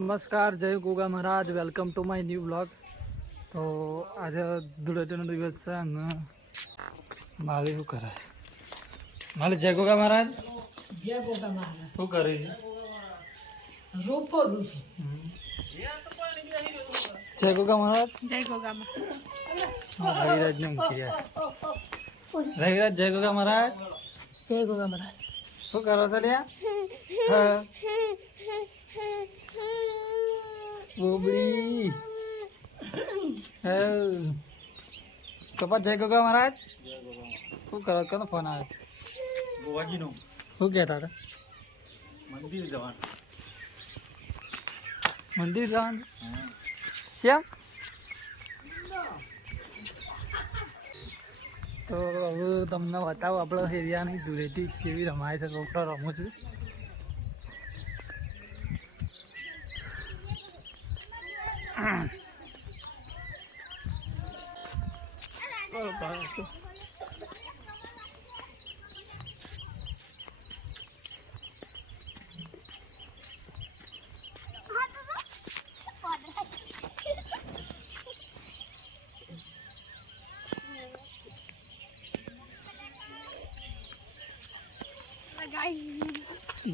નમસ્કાર, જય Goga Maharaj. Welcome to my new blog. તો આજે ધૂળેટીનો દિવસ છે અને મારે શું કરે છે? મારે જય ગોગા મહારાજ. જય ગોગા મહારાજ. શું કરે છે? રૂપો રૂપો. જય ગોગા મહારાજ. જય ગોગા મહારાજ. રવિરાજ ને મૂકી યાર. રવિરાજ જય ગોગા મહારાજ. જય ગોગા મહારાજ. શું કરો છો લ્યા? હા બોબડી. કપા જય ગોગા મહારાજ. શું કરો? કોનો ફોન આવ્યો? ગોવાજીનો શું કહેતા હતા? મંદિર જવાનું. મંદિર જવાનું? શ્યામ તો હવે તમને બતાવો આપણા એરિયાની ધૂળેટી કેવી રમાય છે. ડોક્ટર રમું છું.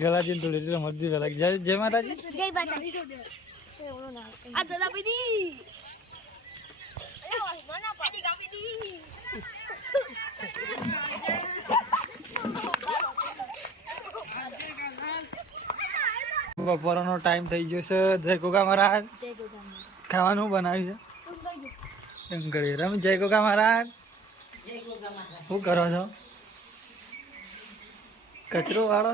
ગલાજી ધૂળેટી રમતી લાગે. જય માતાજી. જય માતાજી. આ દાદા પીધી. અરે મના પાડી કાપીધી. બપોરનો ટાઈમ થઈ ગયો છે. જય ગોગા મહારાજ. જય ગોગા મહારાજ. ખાવાનું બનાવ્યું છે ડુંગળી. રમ જય ગોગા મહારાજ. જય ગોગા મહારાજ. શું કરો છો? કચરો વાળો.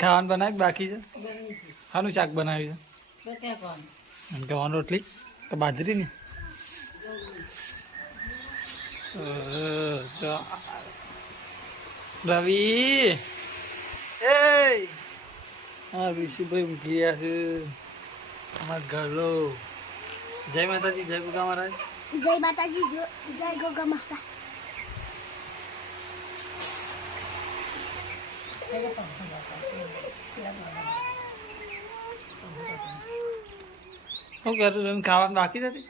ખાવાનું બનાવ્યું બાકી છે? શાનું શાક બનાવ્યું છે? બટાકાનું. અને ગવાની રોટલી તો બાજરીની. રવિ એ હા ઋષિભાઈ મૂકી ગયા છે અમારા ઘરલો. જય માતાજી. જય ગોગા મહારાજ. જય માતાજી. જય ગોગા મહારાજ. શું કરું? એમ ખાવાનું બાકી નથી?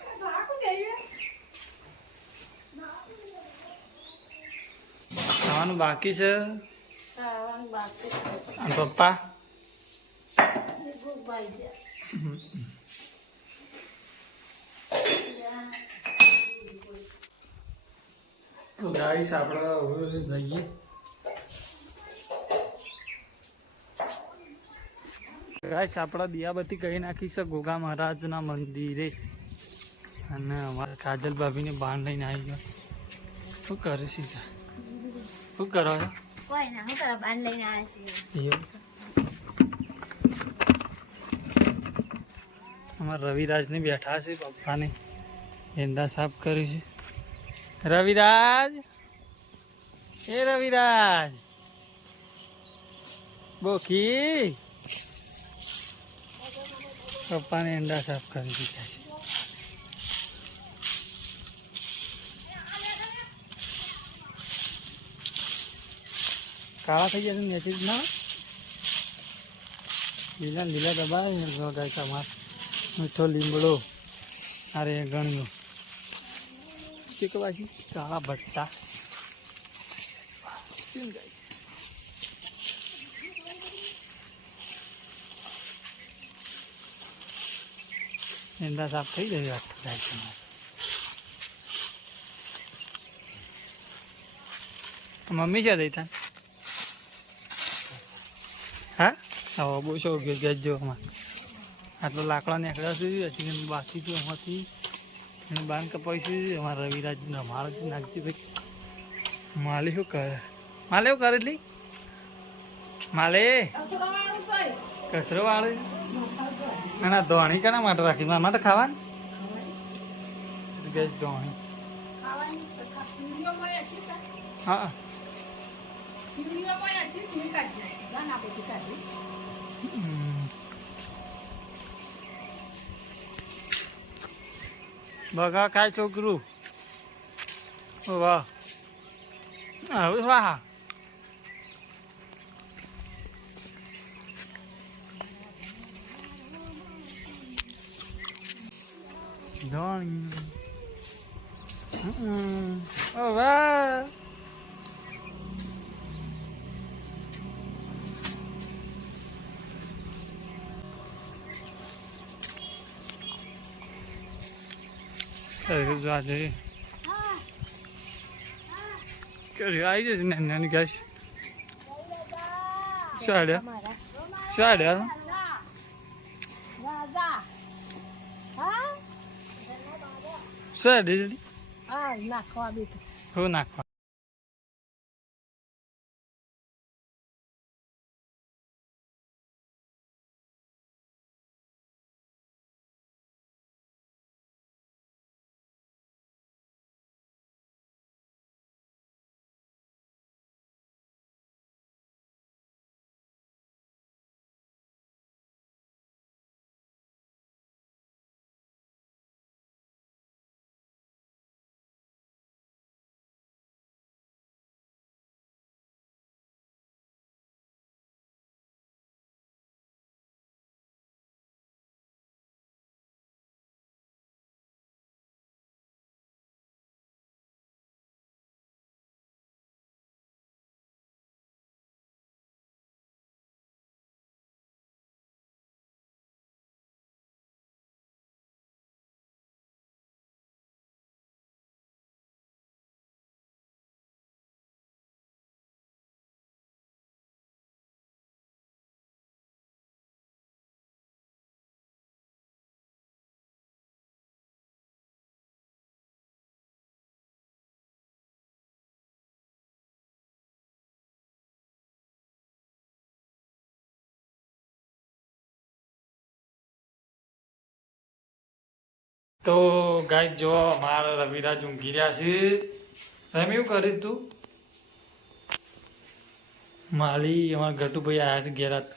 ખાવાનું બાકી છે. ખાવાનું બાકી છે. અને પપ્પા એ ગોગભાઈ છે. તો ગાઈસ આપણે હવે જઈએ. ગાઈસ આપણે દિયાબત્તી કરી નાખી છે ગોગા મહારાજના મંદિરે. અને અમારા કાજલ ભાભીને બાણ લઈને આવી ગયો. શું કરે સીધા? શું કરો છો? કોઈ ના હું કરવા બાન લઈને આવ્યા છે. એવું છે? અમારા રવિરાજને બેઠા છે. પપ્પાને એંદા સાફ કરી છે. રવિરાજ એ રવિરાજ બોખી પપ્પાને એંડા સાફ કરી દીધા છે. કાળા થઈ ગયા છે મેચિસ ના. લીલા લીલા દબાય ગાય તમાર મીઠો લીમડો. અરે ગણ્યો કે બાકી કાળા ભટ્ટા. એંદા સાફ થઈ જાય. મમ્મી છે દઈતા હા હવે બહુ શોખ ગેજો અમારે. આટલો લાકડા નીકળ્યા છે હજી બાકી તો એમાંથી બાન કપાઈ છે. અમારા રવિરાજ રમાડ નાખજી ભાઈ. માલે શું કરે? માલે શું કરે? એટલી માલે કચરો વાળે. ના ધોણી કના માટે રાખી? મારા માટે ખાવાનું ગેસ ધોણી. હા બગા કાય છોકરું. વાહ વાહ ધોણી ઓ વાહ આજે કર્યું આવી જશે નાની નાની ગાઈસ સાડ્યા સાડ્યા સાડી જલ્દી હા નાખવા બેઠું હો નાખવા તો ગાય જો મારા રવિરાજ ઊંઘી રહ્યા છે એમ એવું કરીશ તું માલી અમારા ગટુભાઈ આવ્યા છે ઘેરાત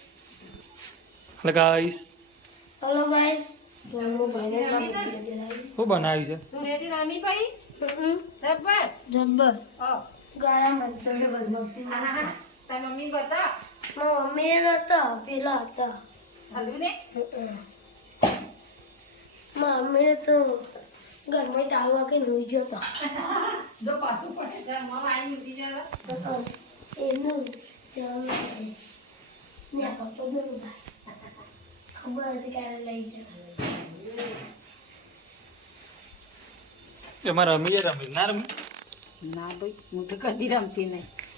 એટલે ગાઈશ હલો ગાઈસ શું બનાવ્યું છે તું રેડી રામી ભાઈ જબ્બર જબ્બર હા ગારા મંતરે બધો તાર મમ્મી બતા મમ્મી નતો પેલા હતા હલુ ને મમ્મી તો ઘરમાં તાળું વાગી હોઈ ગયો તો જો પાછું પડે તો મમ આઈ મૂકી જવા એનું ને પપ્પો બોલું ખબર હતી ક્યારે લઈ જાય એમાં રમી ના રમી ના ભાઈ હું તો કદી રમતી નહીં